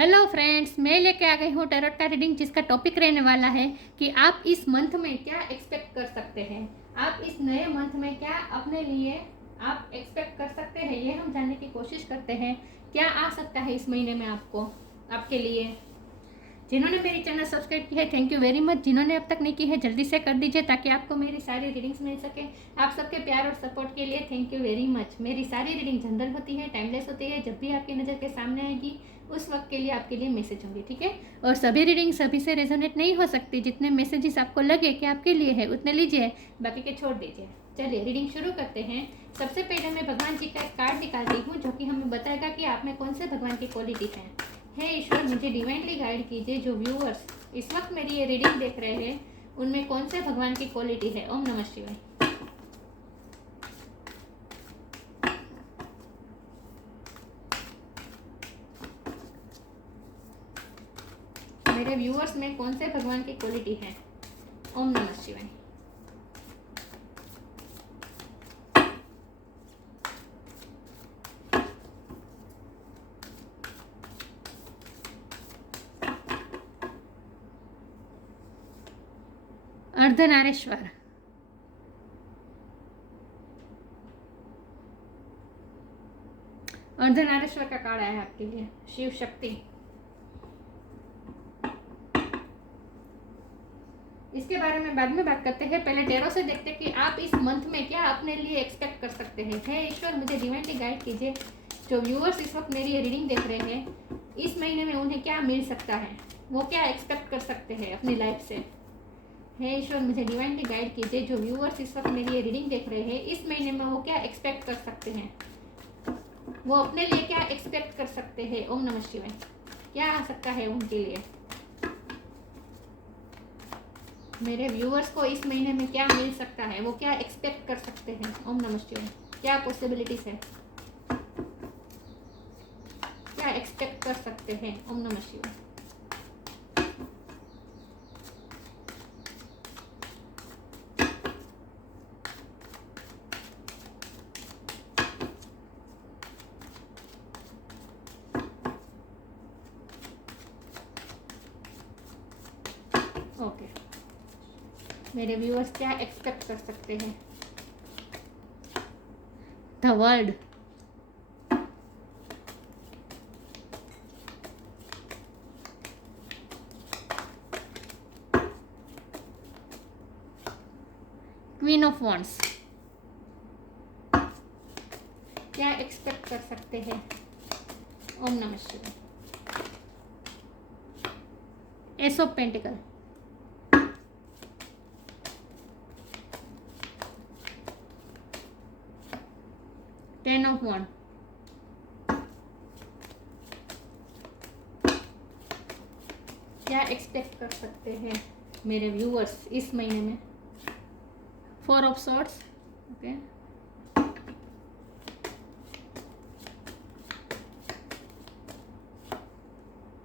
Hello friends, मैं लेके आ गई हूँ टैरोट का रीडिंग जिसका टॉपिक रहने वाला है कि आप इस मंथ में क्या एक्सपेक्ट कर सकते हैं। आप इस नए मंथ में क्या अपने लिए आप एक्सपेक्ट कर सकते हैं, ये हम जानने की कोशिश करते हैं। क्या आ सकता है इस महीने में आपको, आपके लिए। जिन्होंने मेरी चैनल सब्सक्राइब की है थैंक यू वेरी मच। जिन्होंने अब तक नहीं की है जल्दी से कर दीजिए ताकि आपको मेरी सारी रीडिंग्स मिल सके। आप सबके प्यार और सपोर्ट के लिए थैंक यू वेरी मच। मेरी सारी रीडिंग जनरल होती है, टाइमलेस होती है। जब भी आपकी नज़र के सामने आएगी उस वक्त के लिए आपके लिए मैसेज होंगे, ठीक है। और सभी रीडिंग सभी से रेजोनेट नहीं हो सकती। जितने मैसेजेस आपको लगे कि आपके लिए है उतने लीजिए, बाकी के छोड़ दीजिए। चलिए रीडिंग शुरू करते हैं। सबसे पहले मैं भगवान जी का एक कार्ड निकालती हूँ जो कि हमें बताएगा कि आप में कौन से भगवान की क्वालिटी है। हे ईश्वर, मुझे डिवाइनली गाइड कीजिए। जो व्यूअर्स इस वक्त मेरी ये रीडिंग देख रहे हैं उनमें कौन से भगवान की क्वालिटी है। ओम नमः शिवाय। मेरे व्यूअर्स में कौन से भगवान की क्वालिटी है। ओम नमः शिवाय। अर्धनारेश्वर, अर्धनारेश्वर का कार्ड आया है आपके लिए। शिव शक्ति। इसके बारे में बाद में बात करते हैं। पहले टेरो से देखते हैं कि आप इस मंथ में क्या अपने लिए एक्सपेक्ट कर सकते हैं। हे ईश्वर, मुझे डिवाइनली गाइड कीजिए। जो व्यूअर्स इस वक्त मेरी ये रीडिंग देख रहे हैं इस महीने में उन्हें क्या मिल सकता है, वो क्या एक्सपेक्ट कर सकते हैं अपनी लाइफ से। हे ईश्वर, मुझे डिवाइनली गाइड कीजिए। जो व्यूअर्स इस वक्त मेरी ये रीडिंग देख रहे हैं इस महीने में वो क्या एक्सपेक्ट कर सकते हैं, वो अपने लिए क्या एक्सपेक्ट कर सकते हैं। ओम नमः शिवाय। क्या आ सकता है उनके लिए। मेरे व्यूअर्स को इस महीने में क्या मिल सकता है, वो क्या एक्सपेक्ट कर सकते हैं। ओम नमः शिवाय। क्या पॉसिबिलिटीज है, क्या एक्सपेक्ट कर सकते हैं। ओम नमः शिवाय। ओके, मेरे व्यूअर्स क्या एक्सपेक्ट कर सकते हैं। The world, queen of wands, क्या एक्सपेक्ट कर सकते हैं। ओम नमः शिवाय। Ace of pentacle, ten of wand, क्या एक्सपेक्ट कर सकते हैं मेरे व्यूअर्स इस महीने में। Four of swords, okay,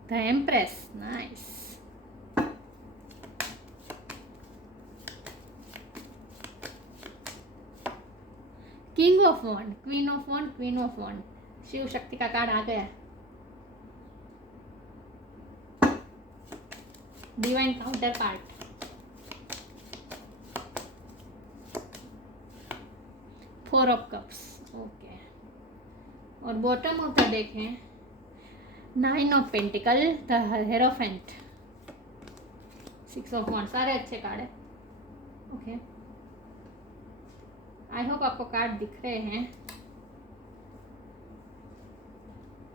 the empress, nice, king of wand, queen of wand, queen of wand. Shiva Shakti का कार्ड आ गया। Divine counterpart, four of cups, okay. और बॉटम ऑफ द डेक है nine of pentacle, the hierophant, six of wand. सारे अच्छे card है, okay. I hope आपको card दिख रहे हैं,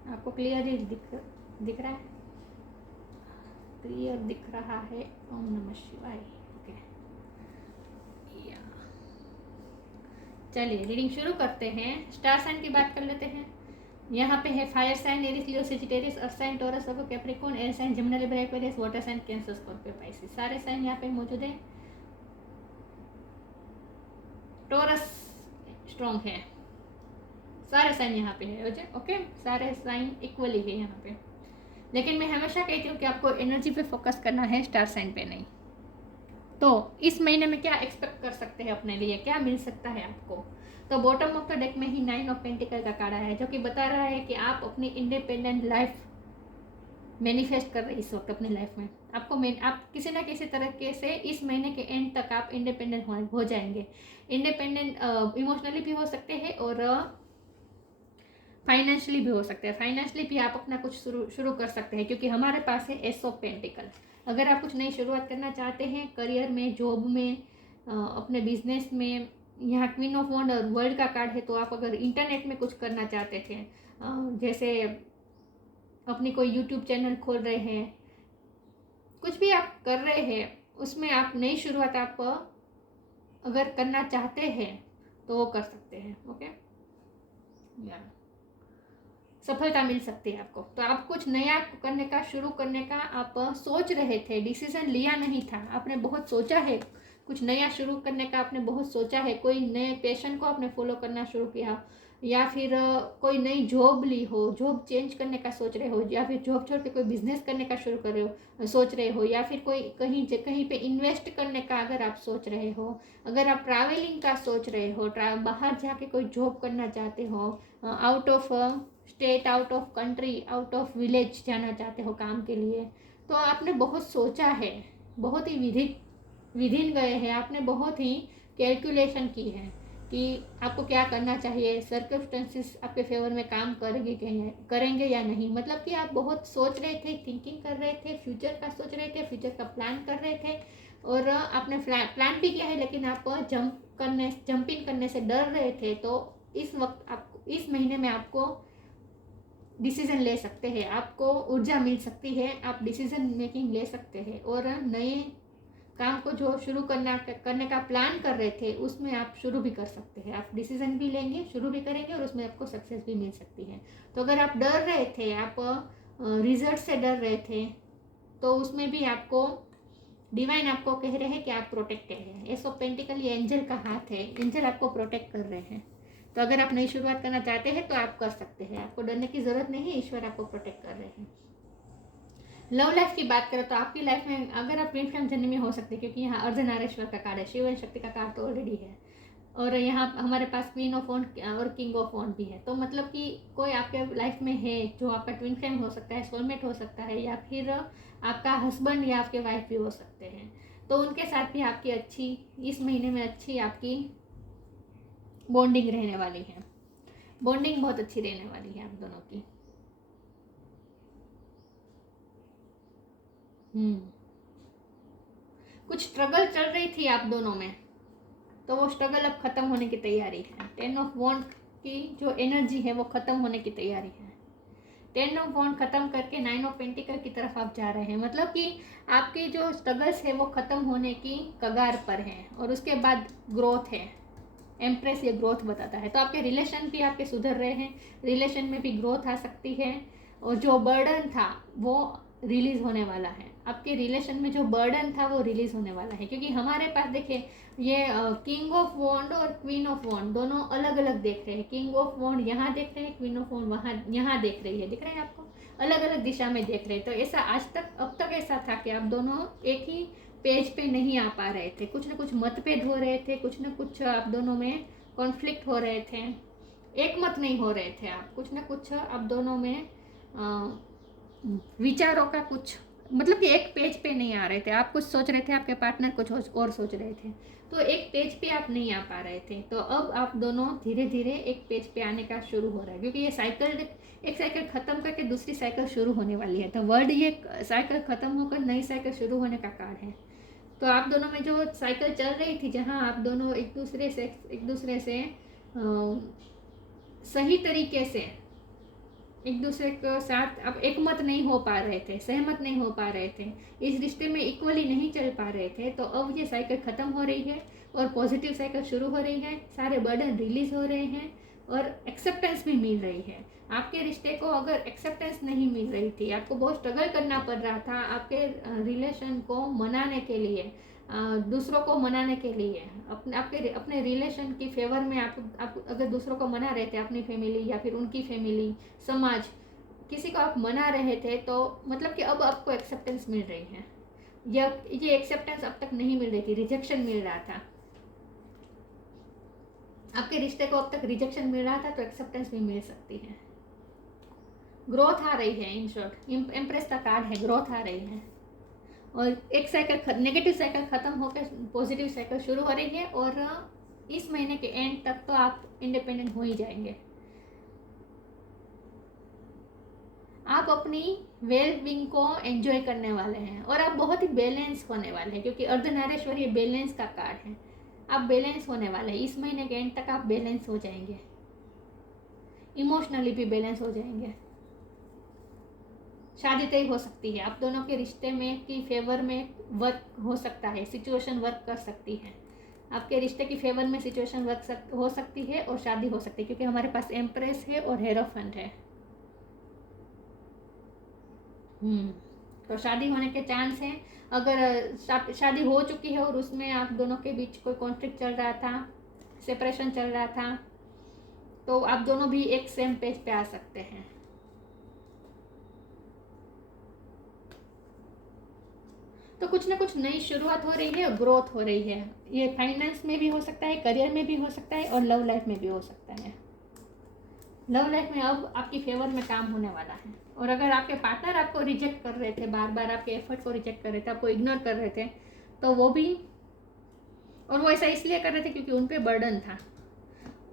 आपको क्लियरली दिख रहा है, क्लियर दिख रहा है। ओम नमः शिवाय, ओके। चलिए रीडिंग शुरू करते हैं। स्टार साइन की बात कर लेते हैं। यहाँ पे है fire sign, Aries, Leo, Sagittarius, earth sign, Taurus, Virgo, Capricorn, air sign, Gemini, Libra, Aquarius, water sign, cancer, Scorpio, Pisces. सारे साइन यहाँ पे मौजूद है। टॉरस स्ट्रॉन्ग है, सारे साइन यहाँ पे है, ओके। सारे साइन इक्वली है यहाँ पे। लेकिन मैं हमेशा कहती हूँ कि आपको एनर्जी पे फोकस करना है, स्टार साइन पे नहीं। तो इस महीने में क्या एक्सपेक्ट कर सकते हैं अपने लिए, क्या मिल सकता है आपको। तो बॉटम ऑफ द डेक में ही नाइन ऑफ पेंटिकल का कार्ड है जो कि बता रहा है कि आप अपनी इंडिपेंडेंट लाइफ मैनिफेस्ट कर रहे हैं इस वक्त अपनी लाइफ में। आप किसी ना किसी तरीके से इस महीने के एंड तक आप इंडिपेंडेंट हो जाएंगे। इंडिपेंडेंट इमोशनली भी हो सकते हैं और फाइनेंशियली भी हो सकते हैं। फाइनेंशियली भी आप अपना कुछ शुरू कर सकते हैं, क्योंकि हमारे पास है एस ऑफ पेंटिकल। अगर आप कुछ नई शुरुआत करना चाहते हैं करियर में, जॉब में, अपने बिजनेस में, यहाँ क्वीन ऑफ वॉन्ड और वर्ल्ड का कार्ड है, तो आप अगर इंटरनेट में कुछ करना चाहते थे, जैसे अपनी कोई यूट्यूब चैनल खोल रहे हैं, कुछ भी आप कर रहे हैं, उसमें आप नई शुरुआत आप अगर करना चाहते हैं तो वो कर सकते हैं। ओके, सफलता मिल सकती है आपको। तो आप कुछ नया करने का, शुरू करने का आप सोच रहे थे, डिसीजन लिया नहीं था, आपने बहुत सोचा है, कुछ नया शुरू करने का आपने बहुत सोचा है, कोई नए पैशन को आपने फॉलो करना शुरू किया, या फिर कोई नई जॉब ली हो, जॉब चेंज करने का सोच रहे हो, या फिर जॉब छोड़ के कोई बिजनेस करने का शुरू कर रहे हो, सोच रहे हो, या फिर कोई कहीं पे इन्वेस्ट करने का अगर आप सोच रहे हो, अगर आप ट्रैवलिंग का सोच रहे हो, बाहर जाके कोई जॉब करना चाहते हो, out of state, out of country, out of village जाना चाहते हो काम के लिए, तो आपने बहुत सोचा है, बहुत ही विधिन गए हैं, आपने बहुत ही कैलकुलेशन की है कि आपको क्या करना चाहिए, सर्कमस्टेंसेस आपके फेवर में काम करेंगे या नहीं। मतलब कि आप बहुत सोच रहे थे, थिंकिंग कर रहे थे, फ्यूचर का सोच रहे थे, फ्यूचर का प्लान कर रहे थे, और आपने प्लान भी किया है, लेकिन आप जंपिंग करने से डर रहे थे। तो इस वक्त आप इस महीने में आपको डिसीजन ले सकते हैं, आपको ऊर्जा मिल सकती है, आप डिसीजन मेकिंग ले सकते हैं, और नए काम को जो शुरू करने का प्लान कर रहे थे उसमें आप शुरू भी कर सकते हैं। आप डिसीजन भी लेंगे, शुरू भी करेंगे, और उसमें आपको सक्सेस भी मिल सकती है। तो अगर आप डर रहे थे, आप रिजल्ट से डर रहे थे, तो उसमें भी आपको डिवाइन आपको कह रहे हैं कि आप प्रोटेक्टेड हैं। एस ऑफ पेंटिकल ये एंजल का हाथ है, एंजल आपको प्रोटेक्ट कर रहे हैं। तो अगर आप नई शुरुआत करना चाहते हैं तो आप कर सकते हैं, आपको डरने की जरूरत नहीं है, ईश्वर आपको प्रोटेक्ट कर रहे हैं। लव लाइफ की बात करें तो आपकी लाइफ में अगर आप ट्विन फ्लेम जर्नी में हो सकते हैं, क्योंकि यहाँ अर्धनारेश्वर का कार्ड है, शिव एंड शक्ति का कार्ड तो ऑलरेडी है, और यहाँ हमारे पास क्वीन ऑफ वॉन्ड और किंग ऑफ वॉन्ड भी है। तो मतलब कि कोई आपके लाइफ में है जो आपका ट्विन फ्लेम हो सकता है, सोलमेट हो सकता है, या फिर आपका हस्बैंड या आपके वाइफ भी हो सकते हैं। तो उनके साथ भी आपकी अच्छी, इस महीने में अच्छी आपकी बॉन्डिंग रहने वाली है, बॉन्डिंग बहुत अच्छी रहने वाली है आप दोनों की। कुछ स्ट्रगल चल रही थी आप दोनों में, तो वो स्ट्रगल अब खत्म होने की तैयारी है। 10 ऑफ वॉन्ड की जो एनर्जी है वो खत्म होने की तैयारी है। 10 ऑफ वॉन्ड खत्म करके 9 ऑफ पेंटिकल की तरफ आप जा रहे हैं। मतलब कि आपके जो स्ट्रगल्स है वो खत्म होने की कगार पर है, और उसके बाद ग्रोथ है। एम्प्रेस ये ग्रोथ बताता है। तो आपके रिलेशन भी आपके सुधर रहे हैं, रिलेशन में भी ग्रोथ आ सकती है, और जो बर्डन था वो रिलीज होने वाला है। आपके रिलेशन में जो बर्डन था वो रिलीज होने वाला है, क्योंकि हमारे पास देखिए ये किंग ऑफ वॉन्ड और क्वीन ऑफ वॉन्ड दोनों अलग अलग देख रहे हैं। किंग ऑफ वॉन्ड यहाँ देख रहे हैं, क्वीन ऑफ वॉन्ड वहाँ यहाँ देख रही है, दिख रहे हैं आपको, अलग अलग दिशा में देख रहे हैं। तो ऐसा आज तक, अब तक ऐसा था कि आप दोनों एक ही पेज पे नहीं आ पा रहे थे, कुछ ना कुछ मतभेद हो रहे थे, कुछ ना कुछ आप दोनों में कॉन्फ्लिक्ट हो रहे थे, एक मत नहीं हो रहे थे आप, कुछ ना कुछ आप दोनों में विचारों का कुछ, मतलब कि एक पेज पे नहीं आ रहे थे। आप कुछ सोच रहे थे, आपके पार्टनर कुछ और सोच रहे थे, तो एक पेज पे आप नहीं आ पा रहे थे। तो अब आप दोनों धीरे धीरे एक पेज पे आने का शुरू हो रहा है, क्योंकि ये साइकिल, एक साइकिल खत्म करके दूसरी साइकिल शुरू होने वाली है। तो वर्ड ये साइकिल खत्म होकर नई साइकिल शुरू होने का कार्ड है। तो आप दोनों में जो साइकिल चल रही थी, जहाँ आप दोनों एक दूसरे से सही तरीके से एक दूसरे के साथ अब एक मत नहीं हो पा रहे थे, सहमत नहीं हो पा रहे थे, इस रिश्ते में इक्वली नहीं चल पा रहे थे, तो अब ये साइकिल खत्म हो रही है और पॉजिटिव साइकिल शुरू हो रही है। सारे बर्डन रिलीज हो रहे हैं और एक्सेप्टेंस भी मिल रही है। आपके रिश्ते को अगर एक्सेप्टेंस नहीं मिल रही थी, आपको बहुत स्ट्रगल करना पड़ रहा था आपके रिलेशन को मनाने के लिए, दूसरों को मनाने के लिए, अपने रिलेशन की फेवर में आप अगर दूसरों को मना रहे थे, अपनी फैमिली या फिर उनकी फैमिली, समाज, किसी को आप मना रहे थे, तो मतलब कि अब आपको एक्सेप्टेंस मिल रही है। ये एक्सेप्टेंस अब तक नहीं मिल रही थी, रिजेक्शन मिल रहा था आपके रिश्ते को, अब तक रिजेक्शन मिल रहा था, तो एक्सेप्टेंस भी मिल सकती है। ग्रोथ आ रही है। इन शॉर्ट एम्प्रेस का कार्ड है, ग्रोथ आ रही है और एक साइकिल नेगेटिव साइकिल ख़त्म होकर पॉजिटिव साइकिल शुरू हो रही है और इस महीने के एंड तक तो आप इंडिपेंडेंट हो ही जाएंगे। आप अपनी वेल बींग को एंजॉय करने वाले हैं और आप बहुत ही बैलेंस होने वाले हैं क्योंकि अर्धनारेश्वर ये बैलेंस का कार्ड है। आप बैलेंस होने वाले हैं, इस महीने के एंड तक आप बैलेंस हो जाएंगे, इमोशनली भी बैलेंस हो जाएंगे। शादी तय हो सकती है, आप दोनों के रिश्ते में की फेवर में वर्क हो सकता है, सिचुएशन वर्क कर सकती है, आपके रिश्ते की फेवर में सिचुएशन वर्क हो सकती है और शादी हो सकती है क्योंकि हमारे पास एम्प्रेस है और हेरोफेंट है। तो शादी होने के चांस हैं। अगर शादी हो चुकी है और उसमें आप दोनों के बीच कोई कॉन्फ्लिक्ट चल रहा था, सेपरेशन चल रहा था, तो आप दोनों भी एक सेम पेज पे आ सकते हैं। तो कुछ ना कुछ नई शुरुआत हो रही है और ग्रोथ हो रही है। ये फाइनेंस में भी हो सकता है, करियर में भी हो सकता है और लव लाइफ में भी हो सकता है। लव लाइफ में अब आपकी फेवर में काम होने वाला है। और अगर आपके पार्टनर आपको रिजेक्ट कर रहे थे, बार बार आपके एफर्ट को रिजेक्ट कर रहे थे, आपको इग्नोर कर रहे थे, तो वो भी, और वो ऐसा इसलिए कर रहे थे क्योंकि उन पर बर्डन था,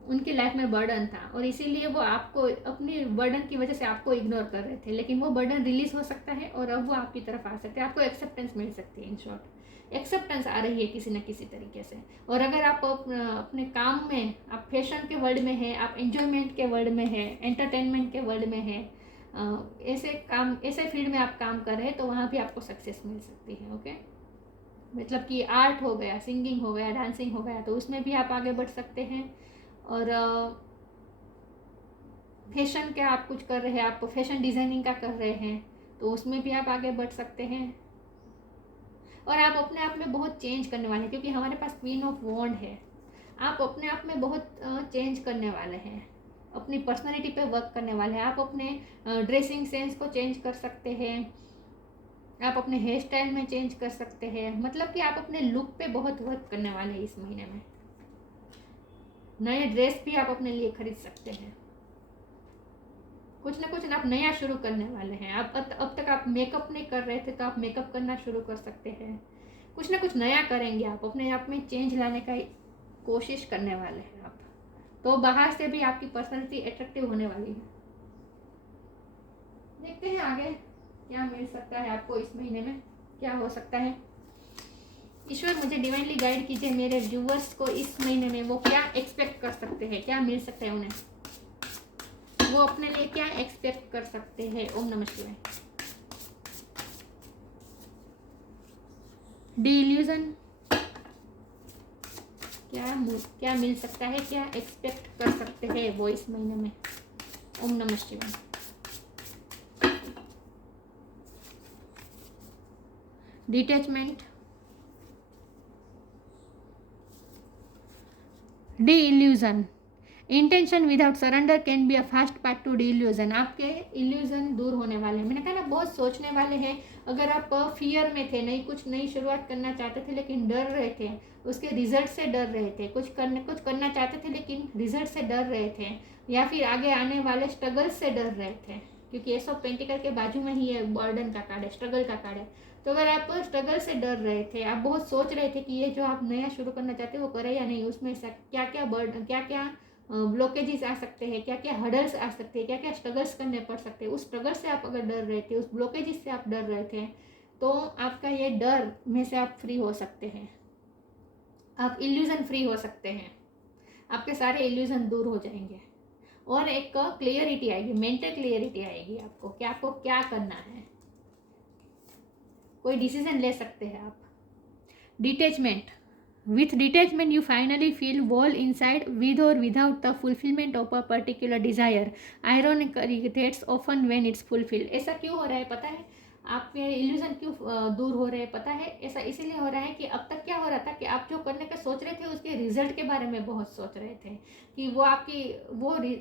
उनकी लाइफ में बर्डन था और इसीलिए वो आपको अपनी बर्डन की वजह से आपको इग्नोर कर रहे थे। लेकिन वो बर्डन रिलीज हो सकता है और अब वो आपकी तरफ आ सकते हैं, आपको एक्सेप्टेंस मिल सकती है। इन शॉर्ट एक्सेप्टेंस आ रही है किसी न किसी तरीके से। और अगर आप अपने काम में, आप फैशन के वर्ल्ड में है, आप एंजॉयमेंट के वर्ल्ड में है, एंटरटेनमेंट के वर्ल्ड में है, ऐसे फील्ड में आप काम कर रहे हैं, तो वहाँ भी आपको सक्सेस मिल सकती है। ओके, मतलब कि आर्ट हो गया, सिंगिंग हो गया, डांसिंग हो गया, तो उसमें भी आप आगे बढ़ सकते हैं। और फैशन का आप कुछ कर रहे हैं, आप फैशन डिज़ाइनिंग का कर रहे हैं, तो उसमें भी आप आगे बढ़ सकते हैं। और आप अपने आप में बहुत चेंज करने वाले हैं क्योंकि हमारे पास क्वीन ऑफ वॉन्ड है। आप अपने आप में बहुत चेंज करने वाले हैं, अपनी पर्सनालिटी पे वर्क करने वाले हैं। आप अपने ड्रेसिंग सेंस को चेंज कर सकते हैं, आप अपने हेयर स्टाइल में चेंज कर सकते हैं। मतलब कि आप अपने लुक पे बहुत वर्क करने वाले हैं इस महीने में। नए ड्रेस भी आप अपने लिए खरीद सकते हैं, कुछ ना कुछ आप नया शुरू करने वाले हैं। आप अब तक आप मेकअप नहीं कर रहे थे, तो आप मेकअप करना शुरू कर सकते हैं। कुछ ना कुछ नया करेंगे, आप अपने आप में चेंज लाने का कोशिश करने वाले हैं आप। तो बाहर से भी आपकी पर्सनालिटी अट्रैक्टिव होने वाली है। देखते हैं आगे क्या मिल सकता है आपको इस महीने में, क्या हो सकता है। ईश्वर मुझे डिवाइनली गाइड कीजिए, मेरे व्यूवर्स को इस महीने में वो क्या एक्सपेक्ट कर सकते हैं, क्या मिल सकता है उन्हें, वो अपने लिए क्या एक्सपेक्ट कर सकते हैं। ओम नमः शिवाय। डिल्यूजन, क्या मिल सकता है, क्या एक्सपेक्ट कर सकते हैं वो इस महीने में। ओम नमः शिवाय। Detachment, delusion, intention without surrender can be a fast part two delusion. आपके इल्यूजन दूर होने वाले हैं। मैंने कहा ना, बहुत सोचने वाले हैं। अगर आप फियर में थे, कुछ नई शुरुआत करना चाहते थे लेकिन डर रहे थे, उसके रिजल्ट से डर रहे थे, कुछ करना चाहते थे लेकिन रिजल्ट से डर रहे थे, या फिर आगे आने वाले स्ट्रगल से डर रहे थे, क्योंकि एस ऑफ पेंटिकल के बाजू में ही है बर्डन का कार्ड है, स्ट्रगल का कार्ड है। तो अगर आप स्ट्रगल से डर रहे थे, आप बहुत सोच रहे थे कि ये जो आप नया शुरू करना चाहते हो वो करें या नहीं, उसमें क्या क्या बर्डन, क्या क्या ब्लॉकेजेस आ सकते हैं, क्या क्या हर्डल्स आ सकते हैं, क्या क्या स्ट्रगल्स करने पड़ सकते हैं, उस स्ट्रगल से आप अगर डर रहे थे, उस ब्लॉकेजेस से आप डर रहे थे, तो आपका ये डर में से आप फ्री हो सकते हैं। आप इल्यूजन फ्री हो सकते हैं, आपके सारे इल्यूजन दूर हो जाएंगे और एक क्लियरिटी आएगी, मेंटल क्लियरिटी आएगी आपको कि आपको क्या करना है, कोई डिसीजन ले सकते हैं आप। Detachment, with detachment you finally feel whole inside with or without the fulfillment of a particular desire. Ironically that's often when it's fulfilled. ऐसा क्यों हो रहा है पता है, आपके इल्यूजन क्यों दूर हो रहे हैं पता है। ऐसा इसीलिए हो रहा है कि अब तक क्या हो रहा था कि आप जो करने का सोच रहे थे उसके रिजल्ट के बारे में बहुत सोच रहे थे कि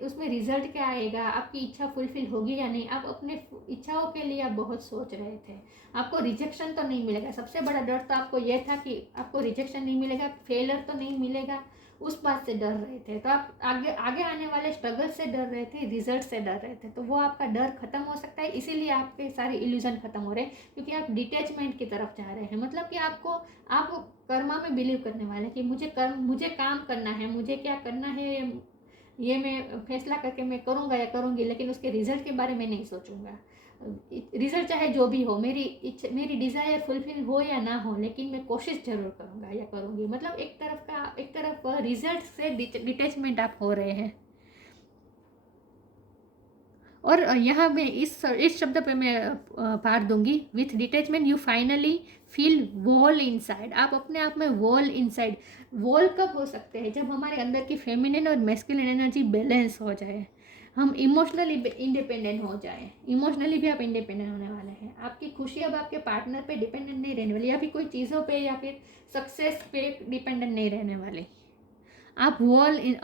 उसमें रिजल्ट क्या आएगा, आपकी इच्छा फुलफिल होगी या नहीं। आप अपने इच्छाओं के लिए आप बहुत सोच रहे थे, आपको रिजेक्शन तो नहीं मिलेगा। सबसे बड़ा डर तो आपको यह था कि आपको रिजेक्शन नहीं मिलेगा, फेलर तो नहीं मिलेगा, उस बात से डर रहे थे। तो आप आगे आगे आने वाले स्ट्रगल से डर रहे थे, रिजल्ट से डर रहे थे, तो वो आपका डर खत्म हो सकता है। इसीलिए आपके सारे इल्यूजन खत्म हो रहे हैं, क्योंकि आप डिटैचमेंट की तरफ जा रहे हैं। मतलब कि आप कर्मा में बिलीव करने वाले कि मुझे काम करना है, मुझे क्या करना है ये मैं फैसला करके मैं करूँगा या करूँगी, लेकिन उसके रिजल्ट के बारे में नहीं सोचूंगा। रिजल्ट चाहे जो भी हो, मेरी डिज़ायर फुलफिल हो या ना हो, लेकिन मैं कोशिश जरूर करूँगा या करूँगी। मतलब एक तरफ रिजल्ट से डिटैचमेंट आप हो रहे हैं। और यहाँ मैं इस शब्द पे मैं भार दूंगी, with detachment you finally feel wall inside. आप अपने आप में वॉल इनसाइड। वॉल कब हो सकते हैं? जब हमारे अंदर की फेमिनिन और मैस्कुलिन एनर्जी बैलेंस हो जाए, हम इमोशनली इंडिपेंडेंट हो जाए। इमोशनली भी आप इंडिपेंडेंट होने वाले हैं। आपकी खुशी अब आपके पार्टनर पे डिपेंडेंट नहीं रहने वाली, या फिर कोई चीज़ों पे या फिर सक्सेस पे डिपेंडेंट नहीं रहने वाली। आप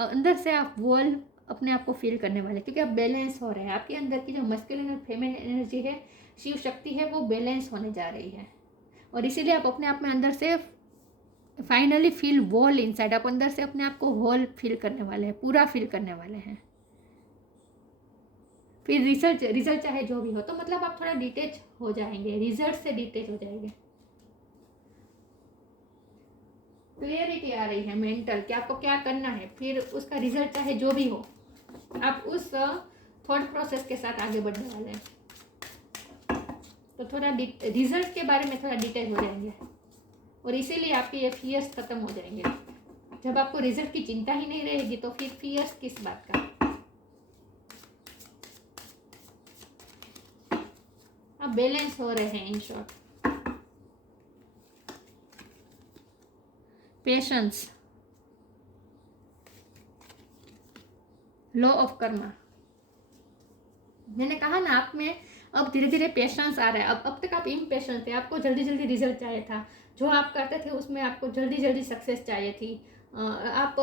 अंदर से आप वॉल अपने आप को फील करने वाले, क्योंकि आप बैलेंस हो रहे हैं। आपके अंदर की जो मस्कुलिन और फेमिनिन एनर्जी है, शिव शक्ति है, वो बैलेंस होने जा रही है। और इसीलिए आप अपने आप में अंदर से फाइनली फील वॉल इनसाइड। आप अंदर से अपने आप को होल फील करने वाले हैं, पूरा फील करने वाले हैं। फिर रिजल्ट चाहे जो भी हो, तो मतलब आप थोड़ा डिटेच हो जाएंगे, रिजल्ट से डिटेच हो जाएंगे। क्लियरिटी आ रही है मेंटल कि आपको क्या करना है, फिर उसका रिजल्ट चाहे जो भी हो, आप उस थॉट प्रोसेस के साथ आगे बढ़ने वाले हैं। तो थोड़ा रिजल्ट के बारे में थोड़ा डिटेल हो जाएंगे, और इसीलिए आपके ये फियर्स खत्म हो जाएंगे। जब आपको रिजल्ट की चिंता ही नहीं रहेगी, तो फिर फियर्स किस बात का? आप बैलेंस हो रहे हैं। In short, patience, law of Karma. मैंने कहा ना, आप में अब धीरे धीरे पेशेंस आ रहा है। अब तक आप इम्पेशेंट थे, आपको जल्दी जल्दी रिजल्ट चाहिए था। जो आप करते थे उसमें आपको जल्दी जल्दी सक्सेस चाहिए थी। आप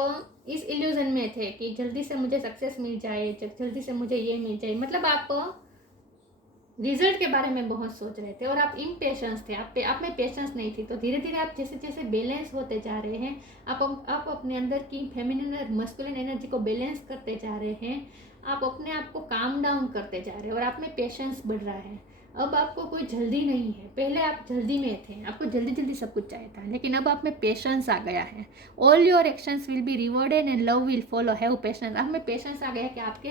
इस इल्यूजन में थे कि जल्दी से मुझे सक्सेस मिल जाए, जल्दी से मुझे ये मिल जाए। मतलब आप रिजल्ट के बारे में बहुत सोच रहे थे, और आप इम्पेशेंस थे, आप में पेशेंस नहीं थी। तो धीरे धीरे आप जैसे जैसे बैलेंस होते जा रहे हैं, आप अपने अंदर की फेमिनिन और मस्कुलिन एनर्जी को बैलेंस करते जा रहे हैं। आप अपने आप को काम डाउन करते जा रहे हैं, और आप में पेशेंस बढ़ रहा है। अब आपको कोई जल्दी नहीं है। पहले आप जल्दी में थे, आपको जल्दी जल्दी सब कुछ चाहिए था, लेकिन अब आप में पेशेंस आ गया है। All your actions will be rewarded and love will follow. Have patience. आप में पेशेंस आ गया कि आपके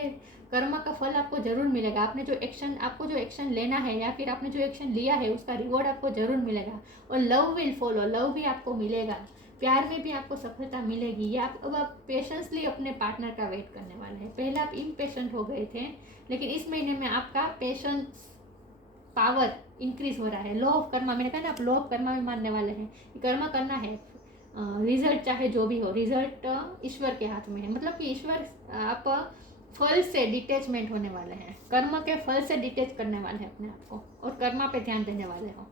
कर्म का फल आपको जरूर मिलेगा। आपको जो एक्शन लेना है, या फिर आपने जो एक्शन लिया है, उसका रिवॉर्ड आपको जरूर मिलेगा। और लव विल फॉलो। लव भी आपको मिलेगा, प्यार में भी आपको सफलता मिलेगी। या अब आप पेशेंसली अपने पार्टनर का वेट करने वाले हैं। पहले आप इम्पेशेंट हो गए थे, लेकिन इस महीने में आपका पेशेंस पावर इंक्रीज हो रहा है। लॉ ऑफ कर्मा, मैंने कहा ना, आप लॉ ऑफ कर्मा में मानने वाले हैं कि कर्मा करना है। रिजल्ट चाहे जो भी हो, रिजल्ट ईश्वर के हाथ में है। मतलब कि ईश्वर, आप फल से डिटैचमेंट होने वाले हैं। कर्म के फल से डिटैच करने वाले हैं अपने आप को, और कर्मा पे ध्यान देने वाले हो।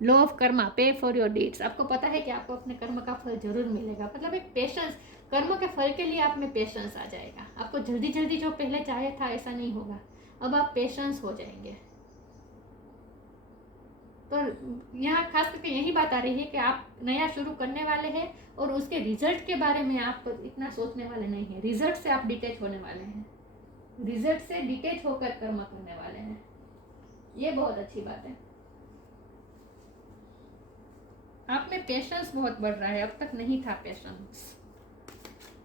लॉ ऑफ कर्मा, पे फॉर योर डीड्स। आपको पता है कि आपको अपने कर्म का फल जरूर मिलेगा। मतलब एक पेशेंस, कर्म के फल के लिए आप में पेशेंस आ जाएगा। आपको जल्दी जल्दी जो पहले चाहे था, ऐसा नहीं होगा। अब आप पेशेंस हो जाएंगे। तो यहाँ खास करके यही बात आ रही है कि आप नया शुरू करने वाले हैं, और उसके रिजल्ट के बारे में आप इतना सोचने वाले नहीं हैं। रिजल्ट से आप डिटैच होने वाले हैं। रिजल्ट से डिटैच होकर कर्म करने वाले हैं। ये बहुत अच्छी बात है। आप में पेशेंस बहुत बढ़ रहा है, अब तक नहीं था पेशेंस।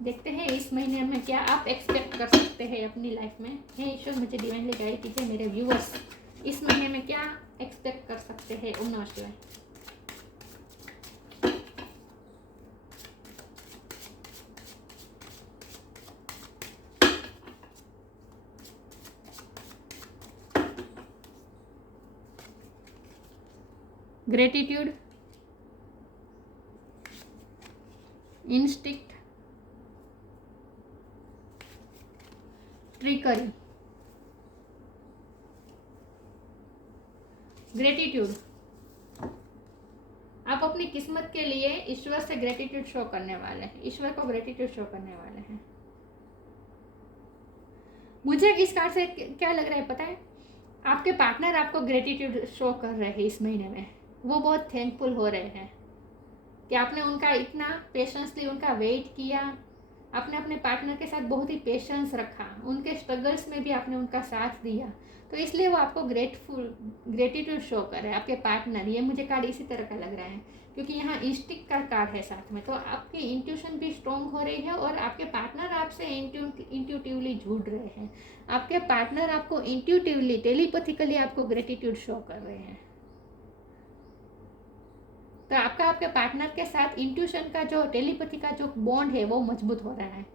देखते हैं इस महीने में क्या आप एक्सपेक्ट कर सकते हैं अपनी लाइफ में। हे ईश्वर, मुझे डिवाइनली गाइड कीजिए। मेरे व्यूअर्स इस महीने में क्या एक्सपेक्ट कर सकते हैं। ओम नमः शिवाय। Gratitude, instinct, trickery. ग्रेटिट्यूड, आप अपनी किस्मत के लिए ईश्वर से ग्रेटिट्यूड शो करने वाले हैं। ईश्वर को ग्रेटिट्यूड शो करने वाले हैं। मुझे इस कार्ड से क्या लग रहा है पता है? आपके पार्टनर आपको ग्रेटिट्यूड शो कर रहे हैं इस महीने में। वो बहुत थैंकफुल हो रहे हैं कि आपने उनका इतना पेशेंसली उनका वेट किया, आपने अपने पार्टनर के साथ बहुत ही पेशेंस रखा, उनके स्ट्रगल्स में भी आपने उनका साथ दिया, तो इसलिए वो आपको ग्रेटिट्यूड शो कर रहे हैं आपके पार्टनर। ये मुझे कार्ड इसी तरह का लग रहा है, क्योंकि यहाँ इंस्टिंक्ट का कार्ड है साथ में, तो आपकी इंट्यूशन भी स्ट्रॉन्ग हो रही है और आपके पार्टनर आपसे इंट्यूटिवली जुड़ रहे हैं। आपके पार्टनर आपको इंट्यूटिवली, टेलीपैथिकली आपको ग्रेटिट्यूड शो कर रहे हैं। तो आपका आपके पार्टनर के साथ इंट्यूशन का जो, टेलीपैथी का जो बॉन्ड है वो मजबूत हो रहा है,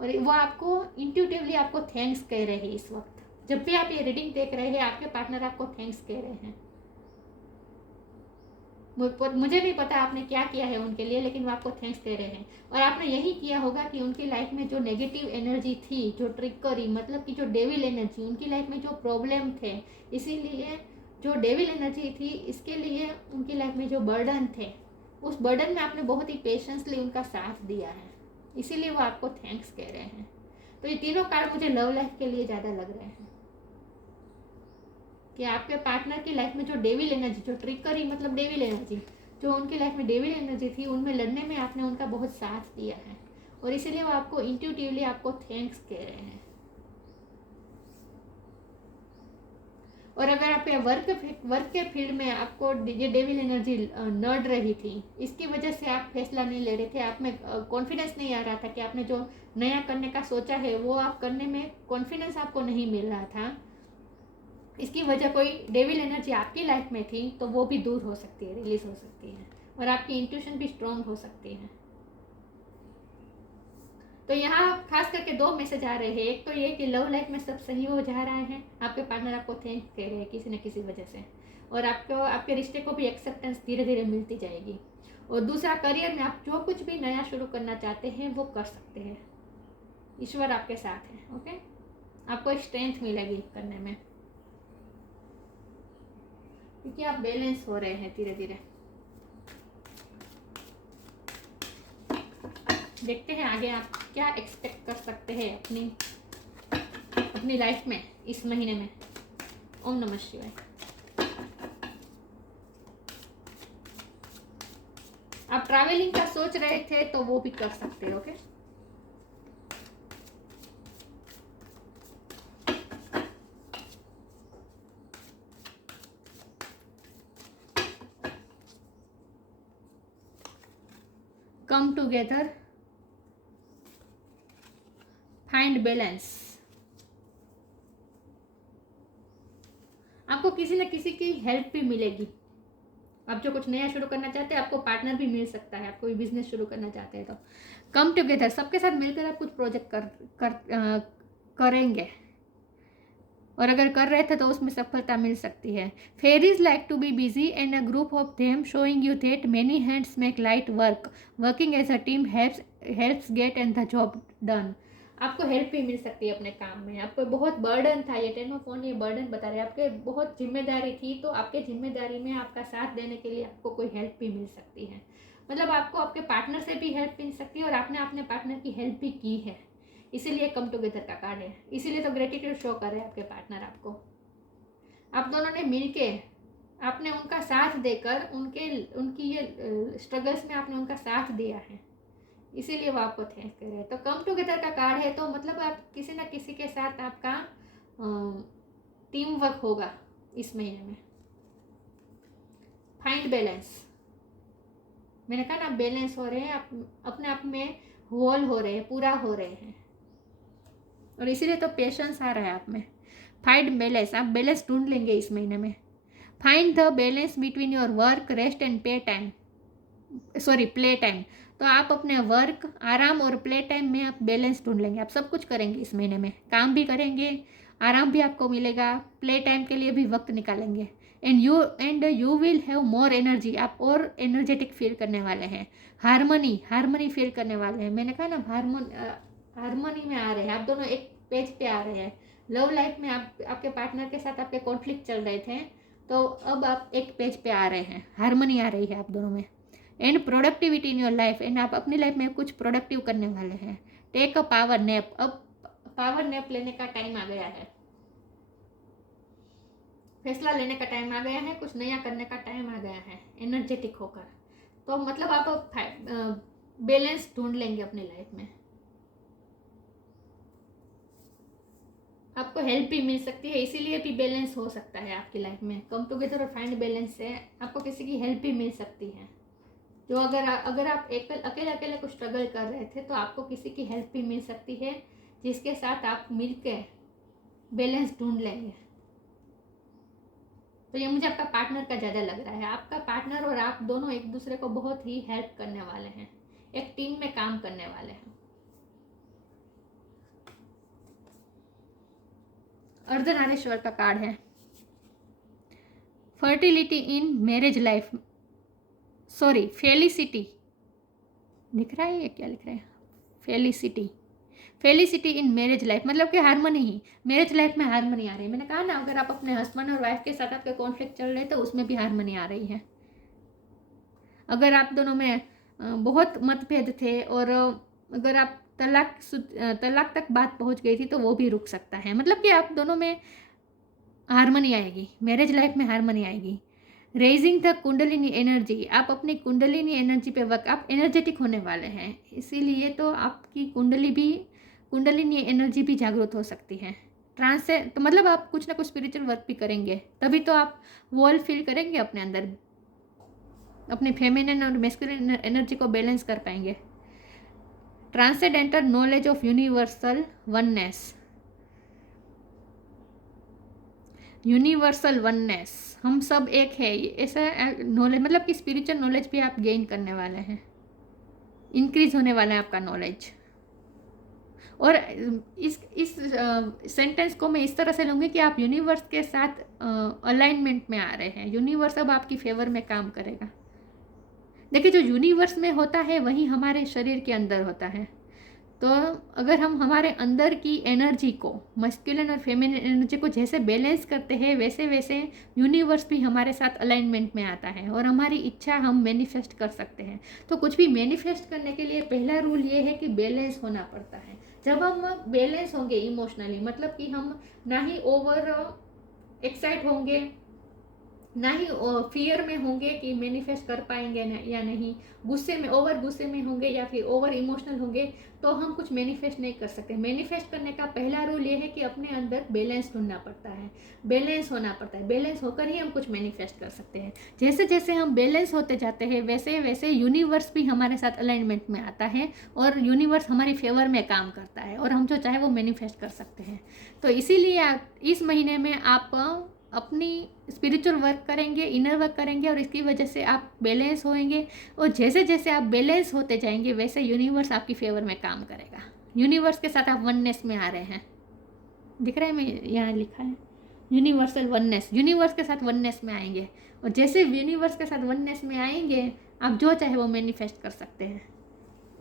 और वो आपको इंट्यूटिवली आपको थैंक्स कह रहे हैं इस वक्त। जब भी आप ये रीडिंग देख रहे हैं, आपके पार्टनर आपको थैंक्स कह रहे हैं। मुझे नहीं पता आपने क्या किया है उनके लिए, लेकिन वो आपको थैंक्स कह रहे हैं। और आपने यही किया होगा कि उनकी लाइफ में जो नेगेटिव एनर्जी थी, जो ट्रिकरी, मतलब कि जो डेविल एनर्जी, उनकी लाइफ में जो प्रॉब्लम थे, इसीलिए जो डेविल एनर्जी थी, इसके लिए उनकी लाइफ में जो बर्डन थे, उस बर्डन में आपने बहुत ही पेशेंसली उनका साथ दिया है, इसीलिए वो आपको थैंक्स कह रहे हैं। तो ये तीनों कार्ड मुझे लव लाइफ के लिए ज़्यादा लग रहे हैं कि आपके पार्टनर की लाइफ में जो डेविल एनर्जी, जो ट्रिकरी मतलब डेविल एनर्जी, जो उनकी लाइफ में डेविल एनर्जी थी, उनमें लड़ने में आपने उनका बहुत साथ दिया है, और इसीलिए वो आपको इंट्यूटिवली आपको थैंक्स कह रहे हैं। और अगर आप वर्क के फील्ड में आपको ये डेविल एनर्जी नड़ रही थी, इसकी वजह से आप फैसला नहीं ले रहे थे, आप में कॉन्फिडेंस नहीं आ रहा था कि आपने जो नया करने का सोचा है वो आप करने में कॉन्फिडेंस आपको नहीं मिल रहा था, इसकी वजह कोई डेविल एनर्जी आपकी लाइफ में थी, तो वो भी दूर हो सकती है, रिलीज हो सकती है, और आपकी इंट्यूशन भी स्ट्रांग हो सकती है। तो यहाँ खास करके दो मैसेज आ रहे हैं। एक तो ये कि लव लाइफ में सब सही हो जा रहा है, आपके पार्टनर आपको थैंक कह रहे हैं किसी न किसी वजह से, और आपको आपके रिश्ते को भी एक्सेप्टेंस धीरे धीरे मिलती जाएगी। और दूसरा, करियर में आप जो कुछ भी नया शुरू करना चाहते हैं वो कर सकते हैं, ईश्वर आपके साथ है। ओके, आपको एक स्ट्रेंथ मिलेगी करने में, क्योंकि आप बैलेंस हो रहे हैं धीरे धीरे। देखते हैं आगे आप क्या एक्सपेक्ट कर सकते हैं अपनी लाइफ में इस महीने में। ओम नमः शिवाय। आप ट्रैवलिंग का सोच रहे थे तो वो भी कर सकते हैं। Okay, come together, find balance. आपको किसी न किसी की हेल्प भी मिलेगी। आप जो कुछ नया शुरू करना चाहते हैं, आपको पार्टनर भी मिल सकता है। आप कोई बिजनेस शुरू करना चाहते हैं तो कम टुगेदर, सबके साथ मिलकर आप कुछ प्रोजेक्ट करेंगे, और अगर कर रहे थे तो उसमें सफलता मिल सकती है। Fairies like to be busy and a group of them showing you that many hands make light work, working as a team helps get and the job done. आपको हेल्प भी मिल सकती है अपने काम में। आपको बहुत बर्डन था, ये 10 ऑफ वांड ये बर्डन बता रहे हैं, आपके बहुत जिम्मेदारी थी, तो आपके जिम्मेदारी में आपका साथ देने के लिए आपको कोई हेल्प भी मिल सकती है। मतलब आपको आपके पार्टनर से भी हेल्प मिल सकती है, और आपने अपने पार्टनर की हेल्प भी की है, इसीलिए कम टुगेदर का कार्ड है। इसीलिए तो ग्रेटिट्यूड शो कर रहे हैं आपके पार्टनर आपको। आप दोनों ने मिलके, आपने उनका साथ देकर, उनकी ये स्ट्रगल्स में आपने उनका साथ दिया है, इसीलिए वो आपको थैंक कर रहे हैं। तो कम टुगेदर का कार्ड है, तो मतलब आप किसी न किसी के साथ आपका टीम वर्क होगा इस महीने में। फाइंड बैलेंस, मैंने कहा ना, बैलेंस हो रहे हैं, आप अपने आप में होल हो रहे हैं, पूरा हो रहे हैं, और इसीलिए तो पेशेंस आ रहा है आप में। फाइंड बैलेंस, आप बैलेंस ढूंढ लेंगे इस महीने में। Find the balance between your work, rest and play time. तो आप अपने वर्क, आराम और प्ले टाइम में आप बैलेंस ढूंढ लेंगे। आप सब कुछ करेंगे इस महीने में, काम भी करेंगे, आराम भी आपको मिलेगा, प्ले टाइम के लिए भी वक्त निकालेंगे, and you will have more energy. आप और एनर्जेटिक फील करने वाले हैं। हारमोनी फील करने वाले हैं। मैंने कहा ना, हारमोनी में आ रहे हैं आप दोनों, एक पेज पे आ रहे हैं। लव लाइफ में आपके पार्टनर के साथ आपके कॉन्फ्लिक्ट चल रहे थे, तो अब आप एक पेज पे आ रहे हैं, हारमोनी आ रही है आप दोनों में। And productivity in your life, and आप अपनी लाइफ में कुछ प्रोडक्टिव करने वाले हैं। टेक अ पावर नैप, अब पावर नैप लेने का टाइम आ गया है, फैसला लेने का टाइम आ गया है, कुछ नया करने का टाइम आ गया है, एनर्जेटिक होकर। तो मतलब आप बैलेंस ढूंढ लेंगे अपनी लाइफ में। आपको हेल्प भी मिल सकती है, इसीलिए भी बैलेंस हो सकता है आपकी लाइफ में। कम टुगेदर और फाइंड बैलेंस से आपको किसी की हेल्प भी मिल सकती है। जो अगर आप अकेले अकेले कुछ स्ट्रगल कर रहे थे तो आपको किसी की हेल्प भी मिल सकती है, जिसके साथ आप मिलकर बैलेंस ढूंढ लेंगे। तो ये मुझे आपका पार्टनर का ज़्यादा लग रहा है। आपका पार्टनर और आप दोनों एक दूसरे को बहुत ही हेल्प करने वाले हैं, एक टीम में काम करने वाले हैं। अर्धनारीश्वर का कार्ड है। Fertility in marriage life, sorry felicity लिख रहा है, ये क्या लिख रहा है, फेलिसिटी इन मैरिज लाइफ, मतलब कि हारमोनी ही, मैरिज लाइफ में हारमोनी आ रही है। मैंने कहा ना, अगर आप अपने हस्बैंड और वाइफ के साथ आपके कॉन्फ्लिक्ट चल रहे हैं तो उसमें भी हारमोनी आ रही है। अगर आप दोनों में बहुत मतभेद थे और अगर आप तलाक तक बात पहुंच गई थी तो वो भी रुक सकता है। मतलब कि आप दोनों में हारमोनी आएगी, मैरिज लाइफ में हारमोनी आएगी। रेजिंग द कुंडलिनी एनर्जी, आप अपनी कुंडलिनी एनर्जी पे वर्क, आप एनर्जेटिक होने वाले हैं, इसीलिए तो आपकी कुंडलिनी एनर्जी भी जागृत हो सकती है। ट्रांस से तो मतलब आप कुछ ना कुछ स्पिरिचुअल वर्क भी करेंगे, तभी तो आप वॉल फील करेंगे अपने अंदर, अपने फेमिनिन और मैस्कुलिन एनर्जी को बैलेंस कर पाएंगे। Transcendental knowledge of universal oneness, universal oneness, हम सब एक है, ऐसा नॉलेज, मतलब कि स्पिरिचुअल नॉलेज भी आप गेन करने वाले हैं, इंक्रीज होने वाला है आपका नॉलेज। और इस सेंटेंस को मैं इस तरह से लूँगी कि आप यूनिवर्स के साथ अलाइनमेंट में आ रहे हैं। यूनिवर्स अब आपकी फेवर में काम करेगा। देखिए, जो यूनिवर्स में होता है वही हमारे शरीर के अंदर होता है। तो अगर हम हमारे अंदर की एनर्जी को, मस्कुलिन और फेमिनिन एनर्जी को जैसे बैलेंस करते हैं, वैसे वैसे यूनिवर्स भी हमारे साथ अलाइनमेंट में आता है और हमारी इच्छा हम मैनिफेस्ट कर सकते हैं। तो कुछ भी मैनिफेस्ट करने के लिए पहला रूल ये है कि बैलेंस होना पड़ता है। जब हम बैलेंस होंगे इमोशनली, मतलब कि हम ना ही ओवर एक्साइट होंगे, ना ही फियर में होंगे कि मैनिफेस्ट कर पाएंगे या नहीं, ओवर गुस्से में होंगे या फिर ओवर इमोशनल होंगे, तो हम कुछ मैनिफेस्ट नहीं कर सकते। मैनिफेस्ट करने का पहला रूल ये है कि अपने अंदर बैलेंस ढूंढना पड़ता है, बैलेंस होना पड़ता है। बैलेंस होकर ही हम कुछ मैनिफेस्ट कर सकते हैं। जैसे जैसे हम बैलेंस होते जाते हैं वैसे वैसे यूनिवर्स भी हमारे साथ अलाइनमेंट में आता है और यूनिवर्स हमारी फेवर में काम करता है और हम जो चाहे वो मैनिफेस्ट कर सकते हैं। तो इसीलिए इस महीने में आप अपनी स्पिरिचुअल वर्क करेंगे, इनर वर्क करेंगे और इसकी वजह से आप बैलेंस होएंगे। और जैसे जैसे आप बैलेंस होते जाएंगे वैसे यूनिवर्स आपकी फेवर में काम करेगा। यूनिवर्स के साथ आप वननेस में आ रहे हैं, दिख रहा है, मैं यहाँ लिखा है यूनिवर्सल वननेस, यूनिवर्स के साथ वननेस में आएंगे। और जैसे यूनिवर्स के साथ वननेस में आएंगे आप जो चाहे वो मैनिफेस्ट कर सकते हैं।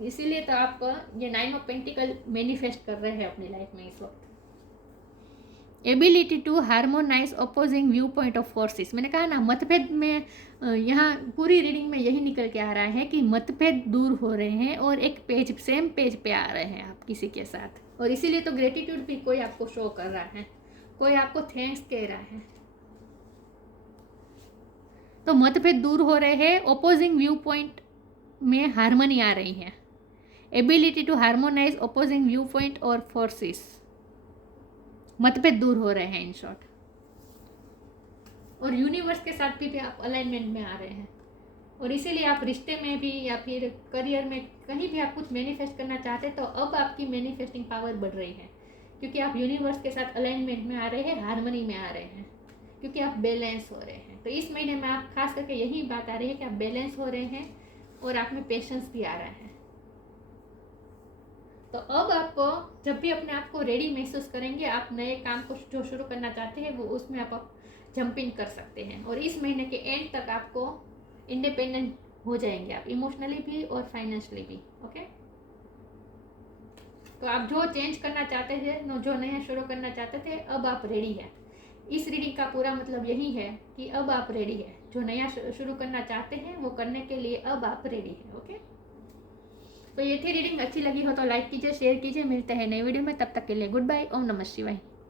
इसीलिए तो आप ये 9 ऑफ पेंटिकल मैनिफेस्ट कर रहे हैं अपनी लाइफ में इस वक्त। Ability to harmonise opposing viewpoint of forces, मैंने कहा ना, मतभेद में यहाँ पूरी रीडिंग में यही निकल के आ रहा है कि मतभेद दूर हो रहे हैं और एक सेम पेज पे आ रहे हैं आप किसी के साथ। और इसीलिए तो ग्रेटिट्यूड भी कोई आपको शो कर रहा है, कोई आपको थैंक्स कह रहा है। तो मतभेद दूर हो रहे हैं, ओपोजिंग व्यू पॉइंट में हारमोनी आ रही है। Ability to harmonise opposing viewpoint और फोर्सेस, मतभेद दूर हो रहे हैं इन शॉर्ट। और यूनिवर्स के साथ भी आप अलाइनमेंट में आ रहे हैं और इसीलिए आप रिश्ते में भी या फिर करियर में कहीं भी आप कुछ मैनिफेस्ट करना चाहते हैं तो अब आपकी मैनिफेस्टिंग पावर बढ़ रही है, क्योंकि आप यूनिवर्स के साथ अलाइनमेंट में आ रहे हैं, हारमोनी में आ रहे हैं, क्योंकि आप बैलेंस हो रहे हैं। तो इस महीने में आप खास करके यही बात आ रही है कि आप बैलेंस हो रहे हैं और आप में पेशेंस भी आ रहा है। तो अब आप जब भी अपने आप को रेडी महसूस करेंगे, आप नए काम को जो शुरू करना चाहते हैं वो उसमें आप जंपिंग कर सकते हैं। और इस महीने के एंड तक आपको इंडिपेंडेंट हो जाएंगे आप, इमोशनली भी और फाइनेंशियली भी। ओके, तो आप जो चेंज करना चाहते थे, जो नया शुरू करना चाहते थे, अब आप रेडी है। इस रीडिंग का पूरा मतलब यही है कि अब आप रेडी है। जो नया शुरू करना चाहते हैं वो करने के लिए अब आप रेडी है। ओके, तो ये थी रीडिंग। अच्छी लगी हो तो लाइक कीजिए, शेयर कीजिए। मिलते हैं नई वीडियो में, तब तक के लिए गुड बाय। ओम नमः शिवाय।